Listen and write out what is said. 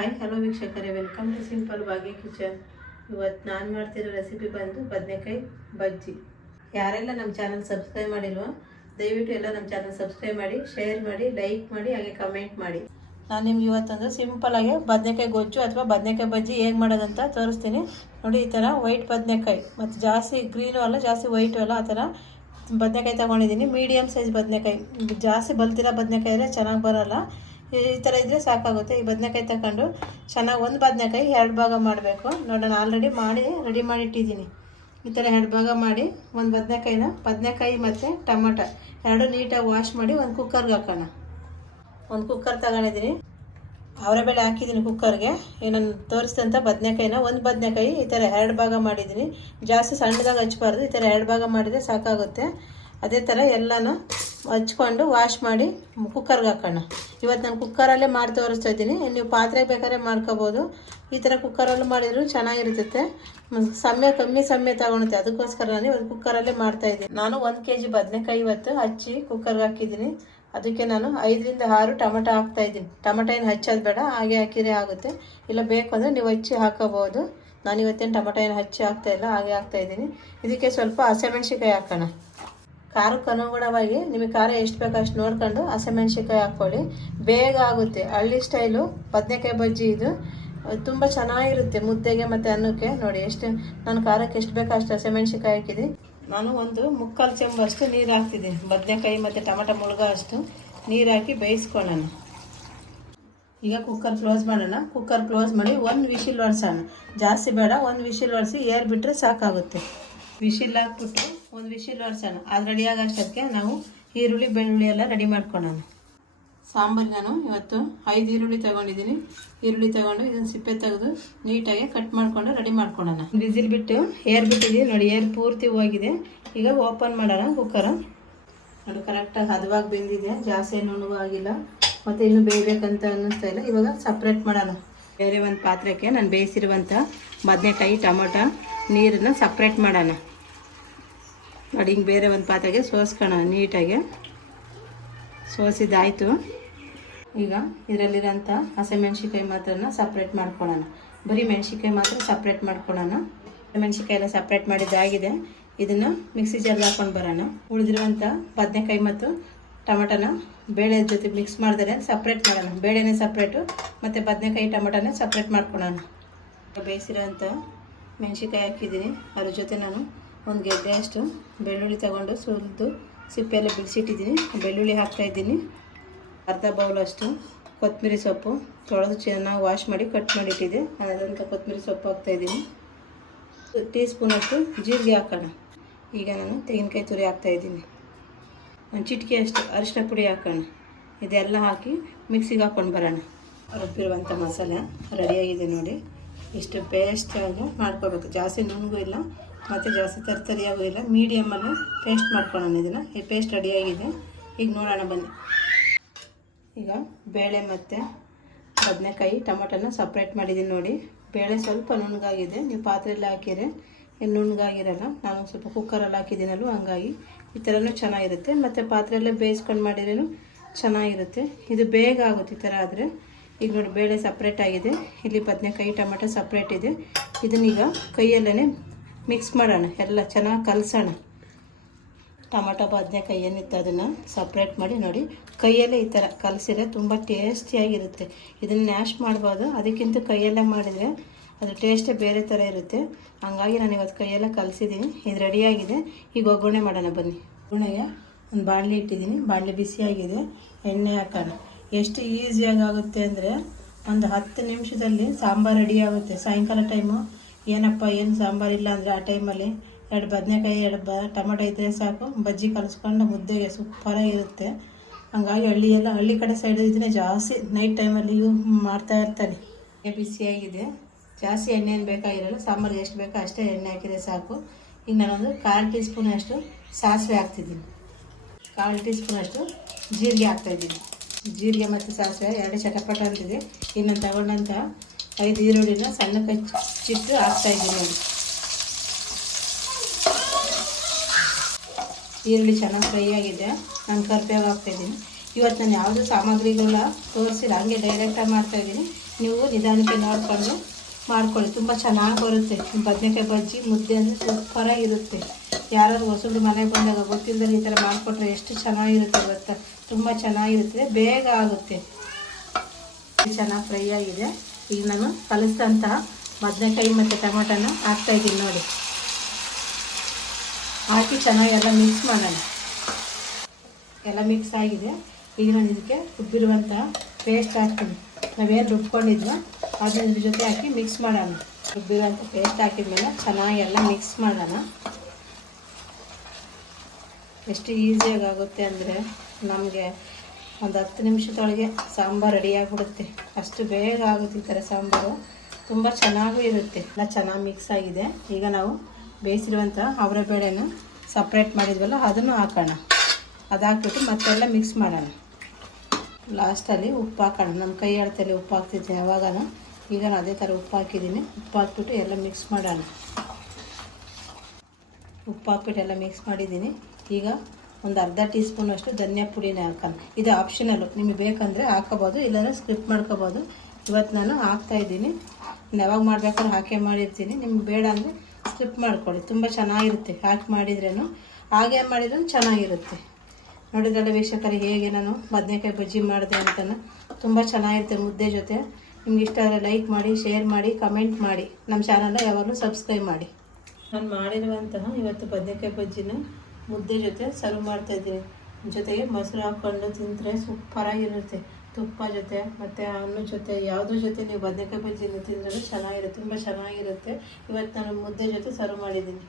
Hi hello ವೀಕ್ಷಕರೇ. Welcome to simple ಬಾಗಿ kitchen ಇವತ್ತು ನಾನು ಮಾಡ್ತಿರೋ ರೆಸಿಪಿ ಬಂದು ಬದನೆಕಾಯಿ ಬಜ್ಜಿ. ಯಾರೆಲ್ಲ ನಮ್ಮ ಚಾನಲ್ ಸಬ್ಸ್ಕ್ರೈಬ್ ಮಾಡಿಲ್ವೋ, ದಯವಿಟ್ಟು ಎಲ್ಲ ನಮ್ಮ ಚಾನಲ್ ಸಬ್ಸ್ಕ್ರೈಬ್ ಮಾಡಿ ಶೇರ್ ಮಾಡಿ ಲೈಕ್ ಮಾಡಿ, ಹಾಗೆ ಕಮೆಂಟ್ ಮಾಡಿ. ನಾನು ನಿಮ್ಗೆ ಇವತ್ತೊಂದು ಸಿಂಪಲಾಗಿ ಬದನೆಕಾಯಿ ಗೊಜ್ಜು ಅಥವಾ ಬದನೆಕಾಯಿ ಬಜ್ಜಿ ಹೇಗೆ ಮಾಡೋದಂತ ತೋರಿಸ್ತೀನಿ. ನೋಡಿ, ಈ ಥರ ವೈಟ್ ಬದನೆಕಾಯಿ ಮತ್ತು ಜಾಸ್ತಿ ಗ್ರೀನು ಅಲ್ಲ, ಜಾಸ್ತಿ ವೈಟು ಅಲ್ಲ, ಆ ಥರ ಬದನೆಕಾಯಿ ತೊಗೊಂಡಿದ್ದೀನಿ. ಮೀಡಿಯಮ್ ಸೈಜ್ ಬದನೆಕಾಯಿ. ಜಾಸ್ತಿ ಬಲ್ತಿರೋ ಬದನೆಕಾಯಿ ಅಂದರೆ ಚೆನ್ನಾಗಿ ಬರೋಲ್ಲ. ಈ ಥರ ಇದ್ದರೆ ಸಾಕಾಗುತ್ತೆ. ಈ ಬದನೆಕಾಯಿ ತಗೊಂಡು ಚೆನ್ನಾಗಿ ಒಂದು ಬದನೆಕಾಯಿ ಎರಡು ಭಾಗ ಮಾಡಬೇಕು. ನೋಡೋಣ ಆಲ್ರೆಡಿ ಮಾಡಿ ರೆಡಿ ಮಾಡಿ ಇಟ್ಟಿದ್ದೀನಿ. ಈ ಥರ ಎರಡು ಭಾಗ ಮಾಡಿ ಒಂದು ಬದನೆಕಾಯಿನ, ಬದನೆಕಾಯಿ ಮತ್ತು ಟೊಮಟ ಎರಡು ನೀಟಾಗಿ ವಾಶ್ ಮಾಡಿ ಒಂದು ಕುಕ್ಕರ್ಗೆ ಹಾಕೋಣ. ಒಂದು ಕುಕ್ಕರ್ ತಗೊಂಡಿದ್ದೀನಿ. ಅವರೆಬೇಳೆ ಹಾಕಿದ್ದೀನಿ ಕುಕ್ಕರ್ಗೆ ಏನನ್ನು ತೋರಿಸಿದಂಥ ಬದನೆಕಾಯಿನ ಒಂದು ಬದನೆಕಾಯಿ ಈ ಥರ ಎರಡು ಭಾಗ ಮಾಡಿದ್ದೀನಿ. ಜಾಸ್ತಿ ಸಣ್ಣದಾಗಿ ಹಚ್ಬಾರ್ದು, ಈ ಥರ ಎರಡು ಭಾಗ ಮಾಡಿದರೆ ಸಾಕಾಗುತ್ತೆ. ಅದೇ ಥರ ಎಲ್ಲನೂ ಹಚ್ಕೊಂಡು ವಾಶ್ ಮಾಡಿ ಕುಕ್ಕರ್ಗೆ ಹಾಕೋಣ. ಇವತ್ತು ನಾನು ಕುಕ್ಕರಲ್ಲೇ ಮಾಡಿ ತೋರಿಸ್ತಾ ಇದ್ದೀನಿ. ನೀವು ಪಾತ್ರೆ ಬೇಕಾದ್ರೆ ಮಾಡ್ಕೋಬೋದು. ಈ ಥರ ಕುಕ್ಕರಲ್ಲೂ ಮಾಡಿದ್ರು ಚೆನ್ನಾಗಿರ್ತೈತೆ ಸಮಯ ಕಮ್ಮಿ ಸಮಯ ತಗೊಳುತ್ತೆ. ಅದಕ್ಕೋಸ್ಕರ ನಾನು ಇವತ್ತು ಕುಕ್ಕರಲ್ಲೇ ಮಾಡ್ತಾ ಇದ್ದೀನಿ. ನಾನು ಒಂದು ಕೆ ಜಿ ಬದನೆಕಾಯಿ ಇವತ್ತು ಹಚ್ಚಿ ಕುಕ್ಕರ್ಗೆ ಹಾಕಿದ್ದೀನಿ. ಅದಕ್ಕೆ ನಾನು ಐದರಿಂದ ಆರು ಟೊಮೆಟೊ ಹಾಕ್ತಾ ಇದ್ದೀನಿ. ಟೊಮೆಟೊ ಏನು ಹಚ್ಚೋದು ಬೇಡ, ಹಾಗೆ ಹಾಕಿದರೆ ಆಗುತ್ತೆ. ಇಲ್ಲ ಬೇಕು ಅಂದರೆ ನೀವು ಹಚ್ಚಿ ಹಾಕೋಬೋದು. ನಾನು ಇವತ್ತೇನು ಟೊಮೆಟೊ ಏನು ಹಚ್ಚಿ ಹಾಕ್ತಾ ಇಲ್ಲ, ಹಾಗೆ ಹಾಕ್ತಾ ಇದ್ದೀನಿ. ಇದಕ್ಕೆ ಸ್ವಲ್ಪ ಹಸಿಮೆಣ್ಸಿಕಾಯಿ ಹಾಕೋಣ. ಖಾರಕ್ಕೆ ಅನುಗುಣವಾಗಿ ನಿಮಗೆ ಖಾರ ಎಷ್ಟು ಬೇಕೋ ಅಷ್ಟು ನೋಡ್ಕೊಂಡು ಹಸಿಮೆಣ್ಸಿನ್ಕಾಯಿ ಹಾಕ್ಕೊಳ್ಳಿ. ಬೇಗ ಆಗುತ್ತೆ. ಹಳ್ಳಿ ಸ್ಟೈಲು ಬದನೆಕಾಯಿ ಬಜ್ಜಿ ಇದು. ತುಂಬ ಚೆನ್ನಾಗಿರುತ್ತೆ ಮುದ್ದೆಗೆ ಮತ್ತು ಅನ್ನಕ್ಕೆ. ನೋಡಿ, ಎಷ್ಟು ನಾನು ಖಾರಕ್ಕೆ ಎಷ್ಟು ಬೇಕೋ ಅಷ್ಟು ಹಸಿಮೆಣ್ಸಿಕಾಯಿ ಹಾಕಿದೆ ನಾನು ಒಂದು ಮುಕ್ಕಾಲು ಚೆಂಬಷ್ಟು ನೀರು ಹಾಕ್ತಿದ್ದೆ ಬದನೆಕಾಯಿ ಮತ್ತು ಟೊಮೆಟೊ ಮುಳುಗ ಅಷ್ಟು ನೀರು ಹಾಕಿ ಬೇಯಿಸ್ಕೊಳ್ಳೋಣ. ಈಗ ಕುಕ್ಕರ್ ಕ್ಲೋಸ್ ಮಾಡೋಣ. ಕುಕ್ಕರ್ ಕ್ಲೋಸ್ ಮಾಡಿ ಒಂದು ವಿಶಿಲ್ ಒರೆಸೋಣ. ಜಾಸ್ತಿ ಬೇಡ, ಒಂದು ವಿಶಿಲ್ ಒರೆಸಿ ಏರ್ಬಿಟ್ರೆ ಸಾಕಾಗುತ್ತೆ. ವಿಶಿಲ್ ಹಾಕ್ಬಿಟ್ಟು ಒಂದು ವಿಶಿಲ್ ಒರೆಸೋಣ ಅದು ರೆಡಿ ಆಗೋಷ್ಟಕ್ಕೆ ನಾವು ಈರುಳ್ಳಿ, ಬೆಳ್ಳುಳ್ಳಿ ಎಲ್ಲ ರೆಡಿ ಮಾಡ್ಕೊಳ್ಳೋಣ ಸಾಂಬಾರು ನಾನು ಇವತ್ತು ಐದು ಈರುಳ್ಳಿ ತಗೊಂಡಿದ್ದೀನಿ. ಈರುಳ್ಳಿ ತಗೊಂಡು ಇದನ್ನು ಸಿಪ್ಪೆ ತೆಗೆದು ನೀಟಾಗಿ ಕಟ್ ಮಾಡಿಕೊಂಡು ರೆಡಿ ಮಾಡ್ಕೊಳ್ಳೋಣ ಬಿಸಿಲ್ ಬಿಟ್ಟು ಏರ್ ಬಿಟ್ಟಿದ್ದೀವಿ ನೋಡಿ ಏರ್ ಪೂರ್ತಿ ಹೋಗಿದೆ. ಈಗ ಓಪನ್ ಮಾಡೋಣ ಕುಕ್ಕರ ನೋಡಿ ಕರೆಕ್ಟಾಗಿ ಹದವಾಗಿ ಬೆಂದಿದೆ. ಜಾಸ್ತಿ ಏನು ಆಗಿಲ್ಲ ಮತ್ತು ಇನ್ನು ಬೇಯಬೇಕಂತ ಅನ್ನಿಸ್ತಾ ಇಲ್ಲ. ಇವಾಗ ಸಪ್ರೇಟ್ ಮಾಡೋಣ. ಬೇರೆ ಒಂದು ಪಾತ್ರಕ್ಕೆ ನಾನು ಬೇಯಿಸಿರುವಂಥ ಬದನೆಕಾಯಿ ಟೊಮೊಟೊ ನೀರನ್ನು ಸಪ್ರೇಟ್ ಮಾಡೋಣ. ನೋಡಿ, ಹಿಂಗೆ ಬೇರೆ ಒಂದು ಪಾತ್ರೆಗೆ ಸೋಸ್ಕೋಣ ನೀಟಾಗಿ. ಸೋಸಿದಾಯಿತು ಈಗ ಇದರಲ್ಲಿರೋಂಥ ಹಸಿಮೆಣ್ಸಿಕಾಯಿ ಮಾತ್ರನ ಸಪ್ರೇಟ್ ಮಾಡ್ಕೊಳ್ಳೋಣ ಬರೀ ಮೆಣ್ಸಿಕಾಯಿ ಮಾತ್ರ ಸಪ್ರೇಟ್ ಮಾಡ್ಕೊಳ್ಳೋಣ ಮೆಣ್ಸಿಕಾಯಿ ಎಲ್ಲ ಸಪ್ರೇಟ್ ಮಾಡಿದ್ದಾಗಿದೆ. ಇದನ್ನು ಮಿಕ್ಸಿ ಜಾರ್ಗೆ ಹಾಕ್ಕೊಂಡು ಬರೋಣ. ಉಳಿದಿರುವಂಥ ಬದನೆಕಾಯಿ ಮತ್ತು ಟೊಮೆಟೊನ ಬೇಳೆ ಜೊತೆ ಮಿಕ್ಸ್ ಮಾಡಿದರೆ ಸಪ್ರೇಟ್ ಮಾಡೋಣ. ಬೇಳೆನೇ ಸಪ್ರೇಟು ಮತ್ತು ಬದನೆಕಾಯಿ ಟೊಮೆಟೊನೇ ಸಪ್ರೇಟ್ ಮಾಡ್ಕೊಳ್ಳೋಣ ಬೇಯಿಸಿರೋಂಥ ಮೆಣಸಿಕಾಯಿ ಹಾಕಿದ್ದೀನಿ. ಅದ್ರ ಜೊತೆ ನಾನು ಒಂದು ಗೆಡ್ಡೆ ಅಷ್ಟು. ಬೆಳ್ಳುಳ್ಳಿ ತಗೊಂಡು ಸುಲಿದು ಸಿಪ್ಪೆಲ್ಲ ಬಿಡಿಸಿಟ್ಟಿದ್ದೀನಿ. ಬೆಳ್ಳುಳ್ಳಿ ಹಾಕ್ತಾಯಿದ್ದೀನಿ ಅರ್ಧ ಬೌಲಷ್ಟು ಕೊತ್ತಂಬರಿ ಸೊಪ್ಪು. ತೊಳೆದು ಚೆನ್ನಾಗಿ ವಾಶ್ ಮಾಡಿ ಕಟ್ ಮಾಡಿಟ್ಟಿದ್ದೆ ಅದರಂತ ಕೊತ್ತಂಬರಿ ಸೊಪ್ಪು ಹಾಕ್ತಾಯಿದ್ದೀನಿ ಟೀ ಸ್ಪೂನಷ್ಟು ಜೀರಿಗೆ ಹಾಕೋಣ. ಈಗ ನಾನು ತೆಂಗಿನಕಾಯಿ ತುರಿ ಹಾಕ್ತಾಯಿದ್ದೀನಿ ಒಂದು ಚಿಟಿಕೆ ಅಷ್ಟು ಅರಿಶಿನ ಪುಡಿ ಹಾಕೋಣ. ಇದೆಲ್ಲ ಹಾಕಿ ಮಿಕ್ಸಿಗೆ ಹಾಕ್ಕೊಂಡು ಬರೋಣ. ರುಬ್ಬಿರುವಂಥ ಮಸಾಲೆ ರೆಡಿಯಾಗಿದೆ ನೋಡಿ. ಇಷ್ಟು ಪೇಸ್ಟಾಗಿ ಮಾಡ್ಕೋಬೇಕು ಜಾಸ್ತಿ ನುಣ್ಣಗೂ ಇಲ್ಲ. ಮತ್ತು ಜಾಸ್ತಿ ತರ್ತರಿ ಆಗೋದಿಲ್ಲ ಮೀಡಿಯಮಲ್ಲಿ ಪೇಸ್ಟ್ ಮಾಡ್ಕೊಳ್ಳೋಣ ಇದನ್ನು. ಈ ಪೇಸ್ಟ್ ರೆಡಿಯಾಗಿದೆ ಈಗ ನೋಡೋಣ ಬನ್ನಿ. ಈಗ ಬೇಳೆ ಮತ್ತು ಬದನೆಕಾಯಿ, ಟೊಮಟೊನ ಸಪ್ರೇಟ್ ಮಾಡಿದ್ದೀನಿ ನೋಡಿ. ಬೇಳೆ ಸ್ವಲ್ಪ ನುಣ್ಣಗಾಗಿದೆ. ನೀವು ಪಾತ್ರೆಯಲ್ಲಿ ಹಾಕಿದ್ರೆ ಏನು ನುಣ್ಣಗಾಗಿರಲ್ಲ. ನಾನು ಸ್ವಲ್ಪ ಕುಕ್ಕರಲ್ಲಿ ಹಾಕಿದ್ದೀನಲ್ಲ ಹಂಗಾಗಿ ಈ ಥರನೂ ಚೆನ್ನಾಗಿರುತ್ತೆ. ಮತ್ತು ಪಾತ್ರೆಯಲ್ಲೇ ಬೇಯಿಸ್ಕೊಂಡು ಮಾಡಿದ್ರೂ ಚೆನ್ನಾಗಿರುತ್ತೆ. ಇದು ಬೇಗ ಆಗುತ್ತೆ ಈ ಥರ ಆದರೆ. ಈಗ ನೋಡಿ, ಬೇಳೆ ಸಪ್ರೇಟ್ ಆಗಿದೆ. ಇಲ್ಲಿ ಬದನೆಕಾಯಿ, ಟೊಮೆಟೊ ಸಪ್ರೇಟ್ ಇದೆ. ಇದನ್ನೀಗ ಕೈಯಲ್ಲೇ ಮಿಕ್ಸ್ ಮಾಡೋಣ, ಎಲ್ಲ ಚೆನ್ನಾಗಿ ಕಲಸೋಣ. ಟೊಮಟೊ, ಬದನೆಕಾಯಿ ಏನಿತ್ತು ಅದನ್ನು ಸಪ್ರೇಟ್ ಮಾಡಿ ನೋಡಿ. ಕೈಯಲ್ಲೇ ಈ ಥರ ಕಲಸಿದ್ರೆ ತುಂಬ ಟೇಸ್ಟಿಯಾಗಿರುತ್ತೆ ಇದನ್ನು ನ್ಯಾಶ್ ಮಾಡ್ಬೋದು. ಅದಕ್ಕಿಂತ ಕೈಯಲ್ಲೇ ಮಾಡಿದರೆ ಅದು ಟೇಸ್ಟೇ ಬೇರೆ ಥರ ಇರುತ್ತೆ. ಹಂಗಾಗಿ ನಾನು ಇವತ್ತು ಕೈಯೆಲ್ಲ ಕಲಸಿದ್ದೀನಿ. ಇದು ರೆಡಿಯಾಗಿದೆ ಈಗ ಒಗ್ಗರಣೆ ಮಾಡೋಣ ಬನ್ನಿ. ಒಗ್ಗರಣೆಗೆ ಒಂದು ಬಾಣಲಿ ಇಟ್ಟಿದ್ದೀನಿ. ಬಾಣಲೆ ಬಿಸಿಯಾಗಿದೆ. ಎಣ್ಣೆ ಹಾಕೋಣ. ಎಷ್ಟು ಈಸಿಯಾಗಿ ಆಗುತ್ತೆ ಅಂದರೆ ಒಂದು ಹತ್ತು ನಿಮಿಷದಲ್ಲಿ ಸಾಂಬಾರು ರೆಡಿ ಆಗುತ್ತೆ. ಸಾಯಂಕಾಲ ಟೈಮು ಏನಪ್ಪ, ಏನು ಸಾಂಬಾರು ಇಲ್ಲ ಅಂದರೆ ಆ ಟೈಮಲ್ಲಿ? ಎರಡು ಬದನೆಕಾಯಿ, ಎರಡು ಬ, ಟೊಮೆಟೊ ಇದ್ದರೆ ಸಾಕು. ಬಜ್ಜಿ ಕಲಿಸ್ಕೊಂಡು ಮುದ್ದೆಗೆ ಸೂಪರಾಗಿರುತ್ತೆ ಹಂಗಾಗಿ ಹಳ್ಳಿಯೆಲ್ಲ ಹಳ್ಳಿ ಕಡೆ ಸೈಡ್ ಇದನ್ನೇ ಜಾಸ್ತಿ ನೈಟ್ ಟೈಮಲ್ಲಿ ಯೂಸ್ ಮಾಡ್ತಾ ಇರ್ತಾರೆ. ಬಿಸಿ ಬಿಸಿಯಾಗಿದೆ ಜಾಸ್ತಿ ಎಣ್ಣೆ ಏನು ಬೇಕಾಗಿರಲ್ಲ ಸಾಂಬಾರು ಎಷ್ಟು ಬೇಕೋ ಅಷ್ಟೇ ಎಣ್ಣೆ ಹಾಕಿದರೆ ಸಾಕು. ಈಗ ನಾನೊಂದು ಕಾಲು ಟೀ ಸ್ಪೂನಷ್ಟು ಸಾಸಿವೆ ಹಾಕ್ತಿದ್ದೀನಿ. ಕಾಲು ಟೀ ಸ್ಪೂನಷ್ಟು ಜೀರಿಗೆ ಹಾಕ್ತಾಯಿದ್ದೀನಿ ಜೀರಿಗೆ ಮತ್ತು ಸಾಸಿವೆ, ಎರಡು ಚಟಪಟ ಅಂತಿದೆ. ಇನ್ನು ತಗೊಂಡಂಥ ಐದು ಈರುಳ್ಳಿನ ಸಣ್ಣಕ್ಕೆ ಚಿಟ್ಟು ಹಾಕ್ತಾಯಿದ್ದೀನಿ ನೋಡಿ. ಈರುಳ್ಳಿ ಚೆನ್ನಾಗಿ ಫ್ರೈ ಆಗಿದೆ. ನಾನು ಕರ್ಬೇವು ಹಾಕ್ತಾಯಿದ್ದೀನಿ ಇವತ್ತು ನಾನು ಯಾವುದೂ ಸಾಮಗ್ರಿಗಳ ತೋರಿಸಿಲ್ಲ, ಹಂಗೆ ಡೈರೆಕ್ಟಾಗಿ ಮಾಡ್ತಾಯಿದ್ದೀನಿ ನೀವು ನಿಧಾನಕ್ಕೆ ನೋಡಿಕೊಂಡು ಮಾಡ್ಕೊಳ್ಳಿ. ತುಂಬ ಚೆನ್ನಾಗಿ ಬರುತ್ತೆ. ಬದನೆಕಾಯಿ ಬಜ್ಜಿ, ಮುದ್ದೆ ಅಂದರೆ ಸೂಪರಾಗಿರುತ್ತೆ ಯಾರಾದ್ರು ಹೊಸಬ್ರು ಮನೆಗೆ ಬಂದಾಗ ಗೊತ್ತಿಲ್ಲದೆ ಈ ಥರ ಮಾಡಿಕೊಟ್ರೆ ಎಷ್ಟು ಚೆನ್ನಾಗಿರುತ್ತೆ ಗೊತ್ತಾ? ತುಂಬ ಚೆನ್ನಾಗಿರುತ್ತೆ. ಬೇಗ ಆಗುತ್ತೆ. ಚೆನ್ನಾಗಿ ಫ್ರೈ ಆಗಿದೆ. ಈಗ ನಾನು ಕಲಿಸಿದಂತಹ ಬದನೆಕಾಯಿ ಮತ್ತು ಟೊಮೊಟೊನ ಹಾಕ್ತಾಯಿದ್ದೀನಿ ನೋಡಿ. ಹಾಕಿ ಚೆನ್ನಾಗಿ ಎಲ್ಲ ಮಿಕ್ಸ್ ಮಾಡೋಣ. ಎಲ್ಲ ಮಿಕ್ಸ್ ಆಗಿದೆ. ಈಗ ನಾನು ಇದಕ್ಕೆ ರುಬ್ಬಿರುವಂತಹ ಪೇಸ್ಟ್ ಹಾಕ್ತೀನಿ. ನಾವೇನು ರುಬ್ಕೊಂಡಿದ್ವೋ ಅದನ್ನ ಇದ್ರ ಜೊತೆ ಹಾಕಿ ಮಿಕ್ಸ್ ಮಾಡೋಣ. ರುಬ್ಬಿರುವಂಥ ಪೇಸ್ಟ್ ಹಾಕಿದ್ಮೇಲೆ ಚೆನ್ನಾಗಿ ಎಲ್ಲ ಮಿಕ್ಸ್ ಮಾಡೋಣ. ಎಷ್ಟು ಈಸಿಯಾಗಿ ಆಗುತ್ತೆ ಅಂದರೆ ನಮಗೆ ಒಂದು ಹತ್ತು ನಿಮಿಷದೊಳಗೆ ಸಾಂಬಾರು ರೆಡಿಯಾಗಿಬಿಡುತ್ತೆ ಅಷ್ಟು ಬೇಗ ಆಗುತ್ತೆ ಈ ಥರ ಸಾಂಬಾರು. ತುಂಬ ಚೆನ್ನಾಗೂ ಇರುತ್ತೆ. ಎಲ್ಲ ಚೆನ್ನಾಗಿ ಮಿಕ್ಸ್ ಆಗಿದೆ. ಈಗ ನಾವು ಬೇಯಿಸಿರುವಂಥ ಅವರ ಬೇಳೆನ ಸಪ್ರೇಟ್ ಮಾಡಿದ್ವಲ್ಲ, ಅದನ್ನು ಹಾಕೋಣ. ಅದಾಕ್ಬಿಟ್ಟು ಮತ್ತೆಲ್ಲ ಮಿಕ್ಸ್ ಮಾಡೋಣ. ಲಾಸ್ಟಲ್ಲಿ ಉಪ್ಪು ಹಾಕೋಣ. ನಮ್ಮ ಕೈ ಅಳತೆಯಲ್ಲಿ ಉಪ್ಪು ಹಾಕ್ತಿದ್ದೆ ಯಾವಾಗ ಈಗ ನಾನು ಅದೇ ಥರ ಉಪ್ಪು ಹಾಕಿದ್ದೀನಿ. ಉಪ್ಪು ಹಾಕ್ಬಿಟ್ಟು ಎಲ್ಲ ಮಿಕ್ಸ್ ಮಾಡೋಣ. ಉಪ್ಪು ಹಾಕ್ಬಿಟ್ಟು ಎಲ್ಲ ಮಿಕ್ಸ್ ಮಾಡಿದ್ದೀನಿ. ಈಗ ಒಂದು ಅರ್ಧ ಟೀ ಸ್ಪೂನಷ್ಟು ಧನಿಯಾ ಪುಡಿನ ಹಾಕೋಣ. ಇದು ಆಪ್ಷನಲ್ಲು ನಿಮಗೆ ಬೇಕಂದರೆ ಹಾಕೋಬೋದು ಇಲ್ಲಾಂದರೆ ಸ್ಕ್ರಿಪ್ ಮಾಡ್ಕೋಬೋದು ಇವತ್ತು ನಾನು ಹಾಕ್ತಾಯಿದ್ದೀನಿ ಯಾವಾಗ ಮಾಡ್ಬೇಕಾದ್ರೆ ಹಾಕೇ ಮಾಡಿರ್ತೀನಿ. ನಿಮ್ಗೆ ಬೇಡ ಅಂದರೆ ಸ್ಕಿಪ್ ಮಾಡ್ಕೊಳ್ಳಿ. ತುಂಬ ಚೆನ್ನಾಗಿರುತ್ತೆ ಹಾಕಿ ಮಾಡಿದ್ರೇನು. ಹಾಗೆ ಮಾಡಿದ್ರೂ ಚೆನ್ನಾಗಿರುತ್ತೆ. ನೋಡಿದ್ರೆ ವೀಕ್ಷಕರು, ಹೇಗೆ ನಾನು ಬದನೆಕಾಯಿ ಬಜ್ಜಿ ಮಾಡಿದೆ ಅಂತನ. ತುಂಬ ಚೆನ್ನಾಗಿರುತ್ತೆ ಮುದ್ದೆ ಜೊತೆ. ನಿಮ್ಗೆ ಇಷ್ಟ ಆದರೆ ಲೈಕ್ ಮಾಡಿ ಶೇರ್ ಮಾಡಿ ಕಮೆಂಟ್ ಮಾಡಿ. ನಮ್ಮ ಚಾನಲ್ನ ಯಾವಾಗಲೂ ಸಬ್ಸ್ಕ್ರೈಬ್ ಮಾಡಿ. ನಾನು ಮಾಡಿರುವಂತಹ ಇವತ್ತು ಬದನೆಕಾಯಿ ಬಜ್ಜಿನ ಮುದ್ದೆ ಜೊತೆ ಸರ್ವ್ ಮಾಡ್ತಾ ಇದ್ದೀನಿ. ಜೊತೆಗೆ ಮೊಸರು ಹಾಕ್ಕೊಂಡು ತಿಂದರೆ ಸೂಪರಾಗಿರುತ್ತೆ. ತುಪ್ಪ ಜೊತೆ ಮತ್ತು ಅನ್ನ ಜೊತೆ ಯಾವುದ್ರ ಜೊತೆ ನೀವು ಬದನೆಕಾಯಿ ಬಜ್ಜಿನ ತಿಂದರೂ ಚೆನ್ನಾಗಿರುತ್ತೆ, ತುಂಬ ಚೆನ್ನಾಗಿರುತ್ತೆ. ಇವತ್ತು ನಾನು ಮುದ್ದೆ ಜೊತೆ ಸರ್ವ್ ಮಾಡಿದ್ದೀನಿ.